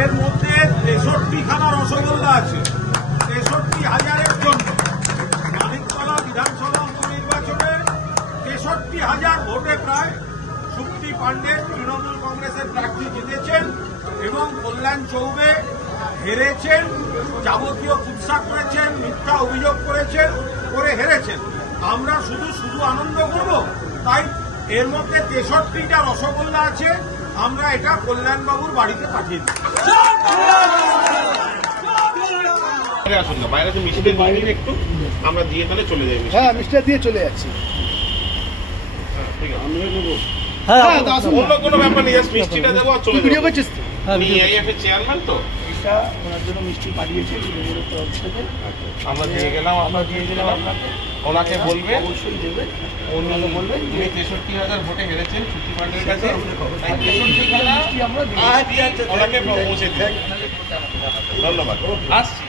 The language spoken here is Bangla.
এর মধ্যে 63খানা রসগোল্লা আছে। 63,000-এর জন্য মানিকতলা বিধানসভা উপনির্বাচনে 63,000 ভোটে প্রায় সুপ্তি পাণ্ডে তৃণমূল কংগ্রেসের প্রার্থী জিতেছেন এবং কল্যাণ চৌবে হেরেছেন, যাবতীয় কুৎসা করেছেন, মিথ্যা অভিযোগ করেছেন, করে হেরেছেন। আমরা শুধু আনন্দ করব, তাই এর মধ্যে 63টা রসগোল্লা আছে, আমরা এটা কল্যাণবাবুর বাড়িতে পাঠিয়ে দিই। আসুন না, বাইরে মিষ্টি দিয়ে একটু আমরা দিয়ে তাহলে চলে যাই। হ্যাঁ, মিষ্টি দিয়ে চলে যাচ্ছি। ঠিক আছে, আমরা নেবো। হ্যাঁ, অন্য কোনো ব্যাপার নেই, জাস্ট মিষ্টিটা দেবো আর চলে ভিডিও করছিস তো? আমি AIF এর চেয়ারম্যান তো, এটা ওনার জন্য মিষ্টি পাঠিয়েছি তৃণমূলের তরফ থেকে। আমরা দিয়ে গেলাম, আপনাকে ওনাকে বলবেন, অবশ্যই দেবেন। উনি বলবেন উনি 63,000 ভোটে হেরেছেন সুপ্তি পাণ্ডের কাছে, তাই 63খানা আমরা ওনাকে পৌঁছে দিন। ধন্যবাদ, আসছি।